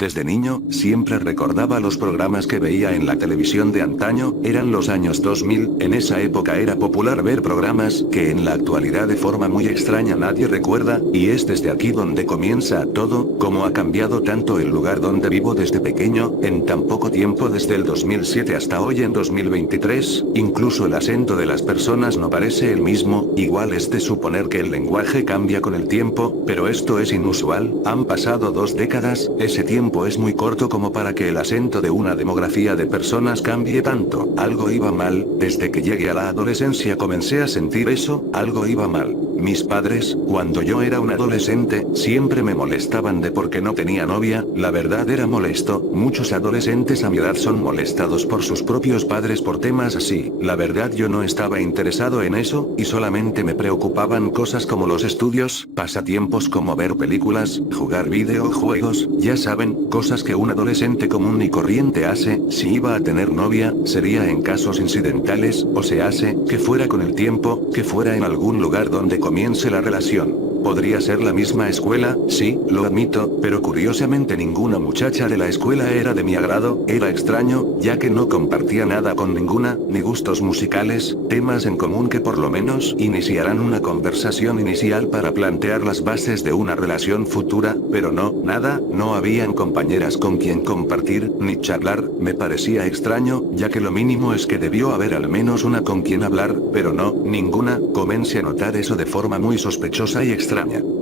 Desde niño, siempre recordaba los programas que veía en la televisión de antaño, eran los años 2000, en esa época era popular ver programas que en la actualidad de forma muy extraña nadie recuerda, y es desde aquí donde comienza todo, cómo ha cambiado tanto el lugar donde vivo desde pequeño, en tan poco tiempo desde el 2007 hasta hoy en 2023, incluso el acento de las personas no parece el mismo, igual es de suponer que el lenguaje cambia con el tiempo, pero esto es inusual, han pasado 2 décadas, ese tiempo es muy corto como para que el acento de una demografía de personas cambie tanto, algo iba mal, desde que llegué a la adolescencia comencé a sentir eso, algo iba mal. Mis padres, cuando yo era un adolescente, siempre me molestaban de por qué no tenía novia, la verdad era molesto, muchos adolescentes a mi edad son molestados por sus propios padres por temas así, la verdad yo no estaba interesado en eso, y solamente me preocupaban cosas como los estudios, pasatiempos como ver películas, jugar videojuegos, ya saben, cosas que un adolescente común y corriente hace, si iba a tener novia, sería en casos incidentales, o se hace, que fuera con el tiempo, que fuera en algún lugar donde comience la relación. Podría ser la misma escuela, sí, lo admito, pero curiosamente ninguna muchacha de la escuela era de mi agrado, era extraño, ya que no compartía nada con ninguna, ni gustos musicales, temas en común que por lo menos iniciarán una conversación inicial para plantear las bases de una relación futura, pero no, nada, no habían compañeras con quien compartir, ni charlar, me parecía extraño, ya que lo mínimo es que debió haber al menos una con quien hablar, pero no, ninguna, comencé a notar eso de forma muy sospechosa y extraña.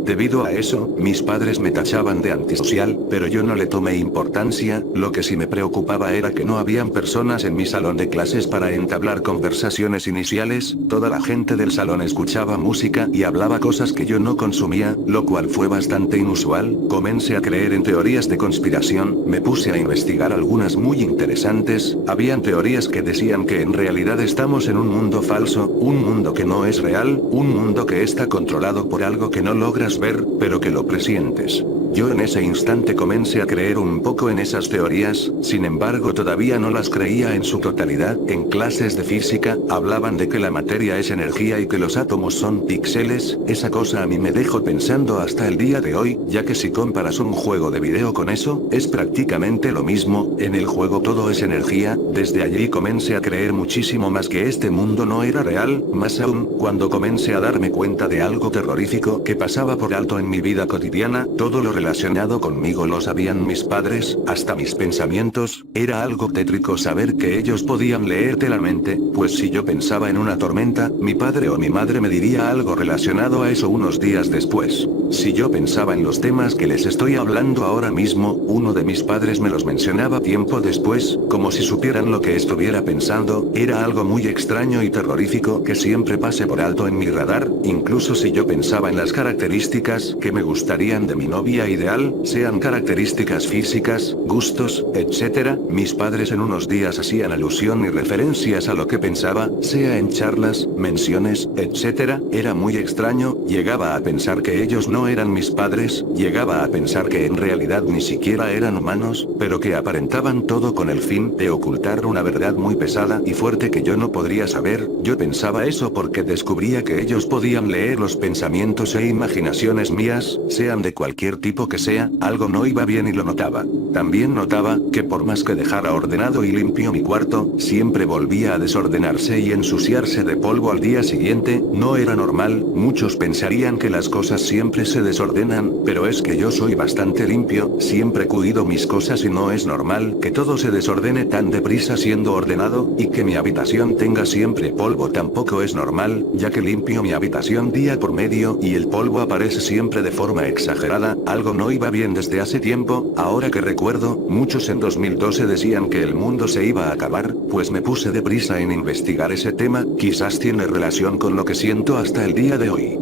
Debido a eso, mis padres me tachaban de antisocial, pero yo no le tomé importancia, lo que sí me preocupaba era que no habían personas en mi salón de clases para entablar conversaciones iniciales, toda la gente del salón escuchaba música y hablaba cosas que yo no consumía, lo cual fue bastante inusual, comencé a creer en teorías de conspiración, me puse a investigar algunas muy interesantes, habían teorías que decían que en realidad estamos en un mundo falso, un mundo que no es real, un mundo que está controlado por algo que no logras ver, pero que lo presientes. Yo en ese instante comencé a creer un poco en esas teorías, sin embargo todavía no las creía en su totalidad, en clases de física, hablaban de que la materia es energía y que los átomos son píxeles, esa cosa a mí me dejó pensando hasta el día de hoy, ya que si comparas un juego de video con eso, es prácticamente lo mismo, en el juego todo es energía, desde allí comencé a creer muchísimo más que este mundo no era real, más aún, cuando comencé a darme cuenta de algo terrorífico que pasaba por alto en mi vida cotidiana, todo lo relacionado conmigo lo sabían mis padres, hasta mis pensamientos, era algo tétrico saber que ellos podían leerte la mente, pues si yo pensaba en una tormenta, mi padre o mi madre me diría algo relacionado a eso unos días después. Si yo pensaba en los temas que les estoy hablando ahora mismo, uno de mis padres me los mencionaba tiempo después, como si supieran lo que estuviera pensando, era algo muy extraño y terrorífico que siempre pase por alto en mi radar, incluso si yo pensaba en las características que me gustarían de mi novia ideal, sean características físicas, gustos, etc., mis padres en unos días hacían alusión y referencias a lo que pensaba, sea en charlas, menciones, etc., era muy extraño, llegaba a pensar que ellos no eran mis padres, llegaba a pensar que en realidad ni siquiera eran humanos, pero que aparentaban todo con el fin de ocultar una verdad muy pesada y fuerte que yo no podría saber, yo pensaba eso porque descubría que ellos podían leer los pensamientos e imaginaciones mías, sean de cualquier tipo que sea, algo no iba bien y lo notaba. También notaba, que por más que dejara ordenado y limpio mi cuarto, siempre volvía a desordenarse y ensuciarse de polvo al día siguiente, no era normal, muchos pensarían que las cosas siempre se desordenan, pero es que yo soy bastante limpio, siempre cuido mis cosas y no es normal que todo se desordene tan deprisa siendo ordenado, y que mi habitación tenga siempre polvo tampoco es normal, ya que limpio mi habitación día por medio y el polvo aparece siempre de forma exagerada, algo no iba bien desde hace tiempo, ahora que recuerdo, muchos en 2012 decían que el mundo se iba a acabar, pues me puse deprisa en investigar ese tema, quizás tiene relación con lo que siento hasta el día de hoy.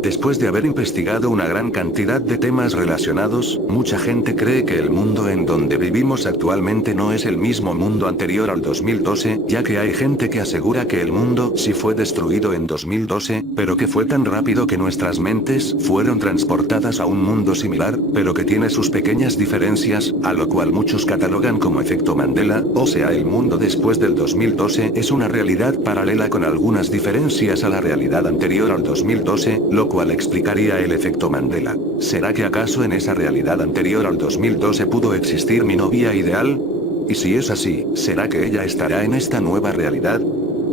Después de haber investigado una gran cantidad de temas relacionados, mucha gente cree que el mundo en donde vivimos actualmente no es el mismo mundo anterior al 2012, ya que hay gente que asegura que el mundo sí fue destruido en 2012, pero que fue tan rápido que nuestras mentes fueron transportadas a un mundo similar, pero que tiene sus pequeñas diferencias, a lo cual muchos catalogan como efecto Mandela, o sea el mundo después del 2012 es una realidad paralela con algunas diferencias a la realidad anterior al 2012, lo cual explicaría el efecto Mandela. ¿Será que acaso en esa realidad anterior al 2012 pudo existir mi novia ideal? Y si es así, ¿será que ella estará en esta nueva realidad?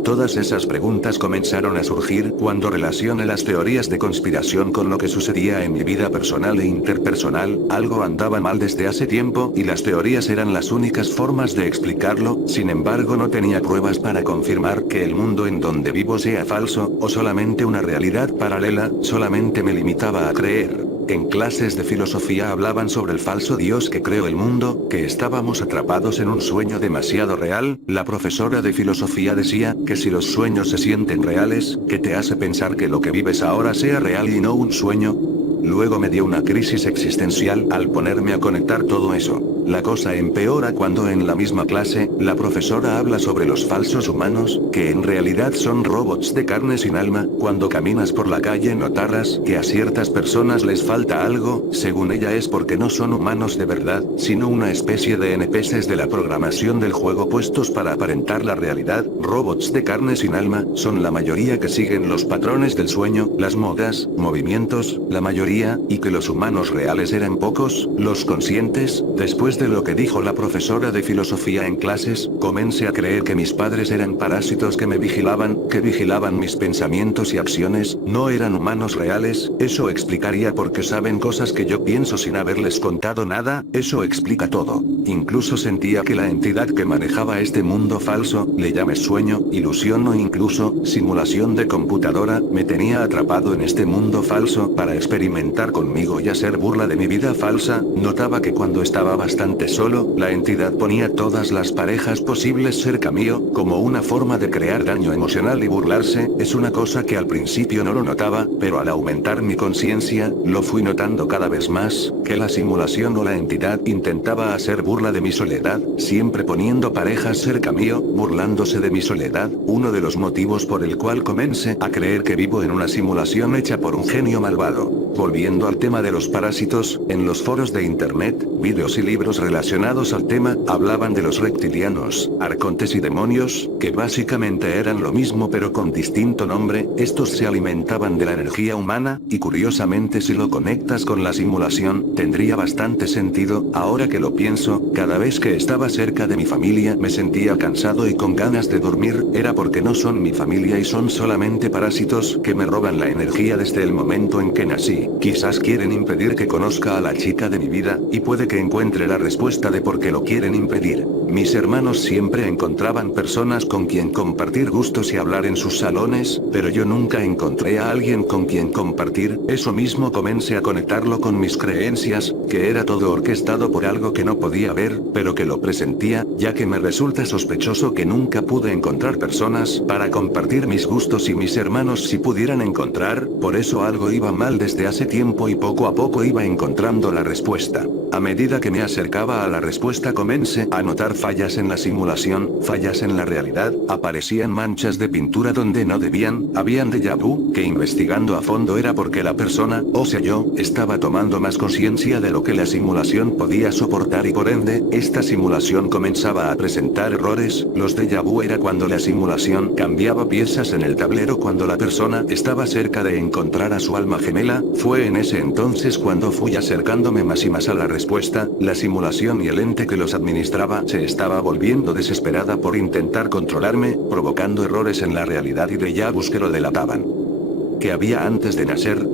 Todas esas preguntas comenzaron a surgir cuando relacioné las teorías de conspiración con lo que sucedía en mi vida personal e interpersonal. Algo andaba mal desde hace tiempo y las teorías eran las únicas formas de explicarlo, sin embargo no tenía pruebas para confirmar que el mundo en donde vivo sea falso, o solamente una realidad paralela, solamente me limitaba a creer. En clases de filosofía hablaban sobre el falso Dios que creó el mundo, que estábamos atrapados en un sueño demasiado real. La profesora de filosofía decía que si los sueños se sienten reales, ¿qué te hace pensar que lo que vives ahora sea real y no un sueño? Luego me dio una crisis existencial al ponerme a conectar todo eso. La cosa empeora cuando en la misma clase, la profesora habla sobre los falsos humanos, que en realidad son robots de carne sin alma. Cuando caminas por la calle notarás que a ciertas personas les falta algo, según ella es porque no son humanos de verdad, sino una especie de NPCs de la programación del juego puestos para aparentar la realidad. Robots de carne sin alma, son la mayoría que siguen los patrones del sueño, las modas, movimientos, la mayoría, y que los humanos reales eran pocos, los conscientes. Después de lo que dijo la profesora de filosofía en clases, comencé a creer que mis padres eran parásitos que me vigilaban, que vigilaban mis pensamientos y acciones, no eran humanos reales. Eso explicaría por qué saben cosas que yo pienso sin haberles contado nada, eso explica todo. Incluso sentía que la entidad que manejaba este mundo falso, le llames sueño, ilusión o incluso, simulación de computadora, me tenía atrapado en este mundo falso para experimentar conmigo y hacer burla de mi vida falsa. Notaba que cuando estaba bastante solo, la entidad ponía todas las parejas posibles cerca mío, como una forma de crear daño emocional y burlarse. Es una cosa que al principio no lo notaba, pero al aumentar mi conciencia, lo fui notando cada vez más, que la simulación o la entidad intentaba hacer burla de mi soledad, siempre poniendo parejas cerca mío, burlándose de mi soledad. Uno de los motivos por el cual comencé a creer que vivo en una simulación hecha por un genio malvado. Volviendo al tema de los parásitos, en los foros de internet, vídeos y libros relacionados al tema, hablaban de los reptilianos, arcontes y demonios, que básicamente eran lo mismo pero con distinto nombre. Estos se alimentaban de la energía humana, y curiosamente si lo conectas con la simulación, tendría bastante sentido. Ahora que lo pienso, cada vez que estaba cerca de mi familia me sentía cansado y con ganas de dormir, era porque no son mi familia y son solamente parásitos que me roban la energía desde el momento en que nací. Quizás quieren impedir que conozca a la chica de mi vida, y puede que encuentre la respuesta de por qué lo quieren impedir. Mis hermanos siempre encontraban personas con quien compartir gustos y hablar en sus salones, pero yo nunca encontré a alguien con quien compartir. Eso mismo comencé a conectarlo con mis creencias, que era todo orquestado por algo que no podía ver, pero que lo presentía, ya que me resulta sospechoso que nunca pude encontrar personas para compartir mis gustos y mis hermanos si pudieran encontrar. Por eso algo iba mal desde hace tiempo y poco a poco iba encontrando la respuesta. A medida que me acercaba a la respuesta comencé a notar fallas en la simulación, fallas en la realidad, aparecían manchas de pintura donde no debían, habían déjà vu, que investigando a fondo era porque la persona, o sea yo, estaba tomando más conciencia de lo que la simulación podía soportar y por ende, esta simulación comenzaba a presentar errores. Los déjà vu era cuando la simulación cambiaba piezas en el tablero cuando la persona estaba cerca de encontrar a su alma gemela. Fue en ese entonces cuando fui acercándome más y más a la respuesta. La simulación y el ente que los administraba se estaba volviendo desesperada por intentar controlarme, provocando errores en la realidad y déjà vus que lo delataban. ¿Qué había antes de nacer?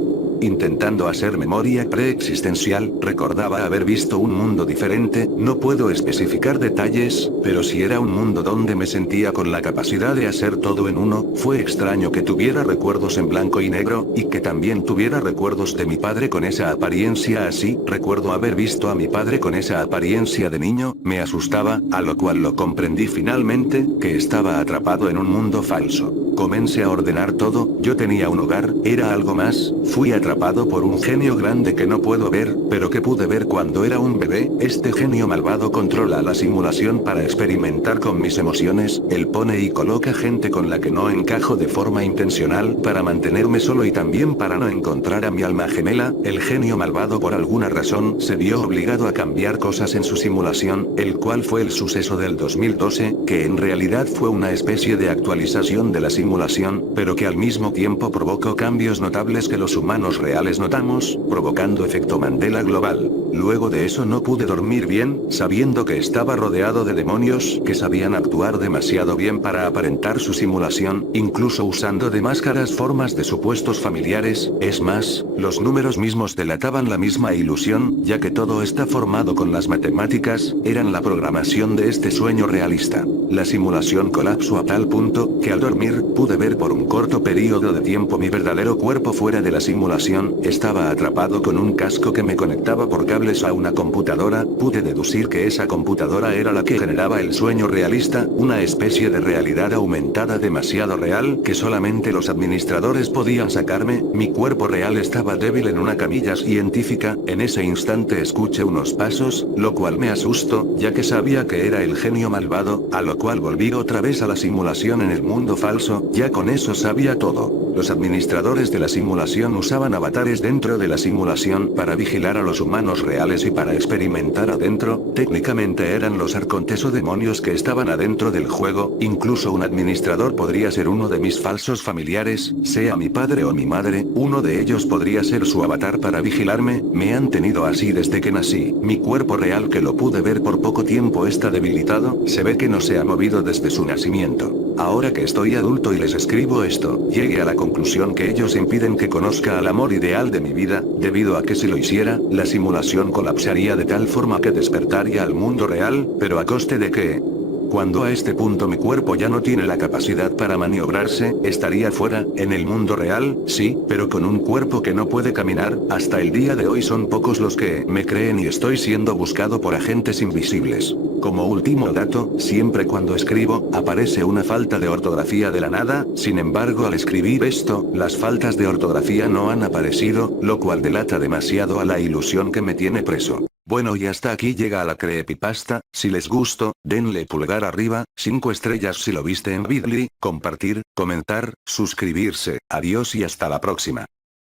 Intentando hacer memoria preexistencial, recordaba haber visto un mundo diferente. No puedo especificar detalles, pero si era un mundo donde me sentía con la capacidad de hacer todo en uno. Fue extraño que tuviera recuerdos en blanco y negro, y que también tuviera recuerdos de mi padre con esa apariencia así. Recuerdo haber visto a mi padre con esa apariencia de niño, me asustaba, a lo cual lo comprendí finalmente, que estaba atrapado en un mundo falso. Comencé a ordenar todo, yo tenía un hogar, era algo más, fui atrapado por un genio grande que no puedo ver, pero que pude ver cuando era un bebé. Este genio malvado controla la simulación para experimentar con mis emociones, él pone y coloca gente con la que no encajo de forma intencional para mantenerme solo y también para no encontrar a mi alma gemela. El genio malvado por alguna razón se vio obligado a cambiar cosas en su simulación, el cual fue el suceso del 2012, que en realidad fue una especie de actualización de la simulación, pero que al mismo tiempo provocó cambios notables que los humanos reales notamos, provocando efecto Mandela global. Luego de eso no pude dormir bien, sabiendo que estaba rodeado de demonios que sabían actuar demasiado bien para aparentar su simulación, incluso usando de máscaras formas de supuestos familiares. Es más, los números mismos delataban la misma ilusión, ya que todo está formado con las matemáticas, eran la programación de este sueño realista. La simulación colapsó a tal punto, que al dormir, pude ver por un corto periodo de tiempo mi verdadero cuerpo fuera de la simulación, estaba atrapado con un casco que me conectaba por cables a una computadora, pude deducir que esa computadora era la que generaba el sueño realista, una especie de realidad aumentada demasiado real que solamente los administradores podían sacarme. Mi cuerpo real estaba débil en una camilla científica. En ese instante escuché unos pasos, lo cual me asustó, ya que sabía que era el genio malvado, a lo cual volví otra vez a la simulación en el mundo falso. Ya con eso sabía todo. Los administradores de la simulación usaban avatares dentro de la simulación para vigilar a los humanos reales y para experimentar adentro. Técnicamente eran los arcontes o demonios que estaban adentro del juego. Incluso un administrador podría ser uno de mis falsos familiares, sea mi padre o mi madre. Uno de ellos podría ser su avatar para vigilarme. Me han tenido así desde que nací. Mi cuerpo real, que lo pude ver por poco tiempo, está debilitado. Se ve que no se ha movido desde su nacimiento. Ahora que estoy adulto y les escribo esto, llegué a la conclusión que ellos impiden que conozca al amor ideal de mi vida, debido a que si lo hiciera, la simulación colapsaría de tal forma que despertaría al mundo real, pero a coste de que, cuando a este punto mi cuerpo ya no tiene la capacidad para maniobrarse, estaría fuera, en el mundo real, sí, pero con un cuerpo que no puede caminar. Hasta el día de hoy son pocos los que me creen y estoy siendo buscado por agentes invisibles. Como último dato, siempre cuando escribo, aparece una falta de ortografía de la nada. Sin embargo, al escribir esto, las faltas de ortografía no han aparecido, lo cual delata demasiado a la ilusión que me tiene preso. Bueno, y hasta aquí llega la creepypasta. Si les gustó, denle pulgar arriba, 5 estrellas si lo viste en Vidly, compartir, comentar, suscribirse. Adiós y hasta la próxima.